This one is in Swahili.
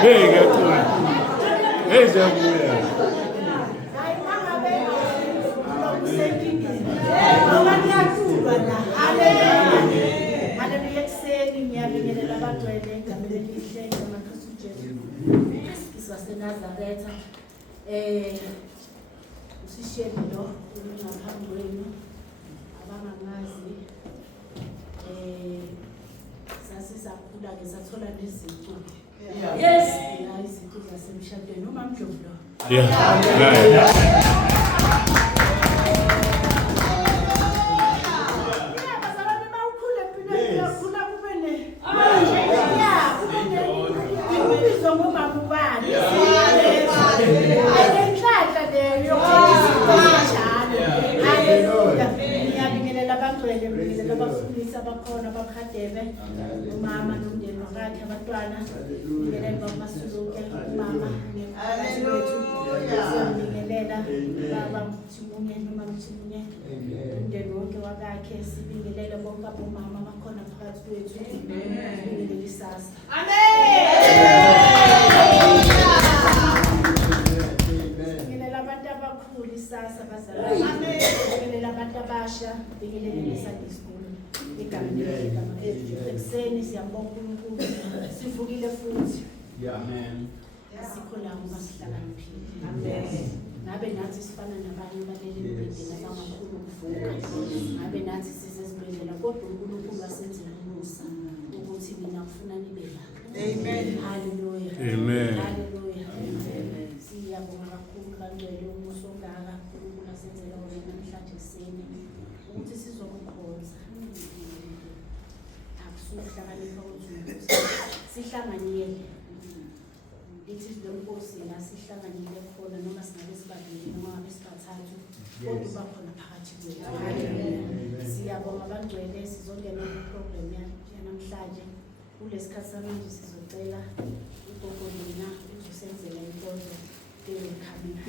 Hey, ngiyacula. Hey, siyabuya. Haleluya ekseni ngiyabingelela abagcwele egameni elihle ngamaKristu Jesu. Sasenazaretha. Usishiyeni lo ngaphambi kwenu abangangazi. Sasisakhula ke sathola iziqu. Yes, iziqu zasemshadweni uMamdlovu lo. Abakhona abakhadebe umama nomndeni wakhe abantwana ngibingelela bamasuluke umama ngibingelela baba Mthunye noma Mthunye umndeni wonke wakhe sibingelele bonke abomama abakhona phakathi kwethu ngibingelela isasa ngibingelela abantu abakhulu isasa bazalwane ngibingelela abantu abasha ngibingelela iSunday School ekseni siyambonga uNkulunkulu sivukile futhi amen sikhona umasihlakaniphile amen ngabe nathi sifana nabanye abalele embhedeni abangakhulu ukuvuka ngabe nathi sisezibhedlela kodwa uNkulunkulu wasenzela umusa ukuthi mina ngifuna nibe la amen haleluya amen haleluya siyabonga kakhulu bangcwele umusa ongaka uNkulunkulu asenzela wona namhlanje ekseni ukuthi sizokukhonza ukuhlakanipha kwethu sihlanganyele ithi lenkosi la sihlanganyele khona noma singabe sibabili noma ngabe sibathathu kodwa bakhona phakathi kwethu siyabonga abangcwele sizongena ku-program yanamhlanje kulesikhathi samanje sizocela ugogo lina uzosenzela inkonzo eyokhanya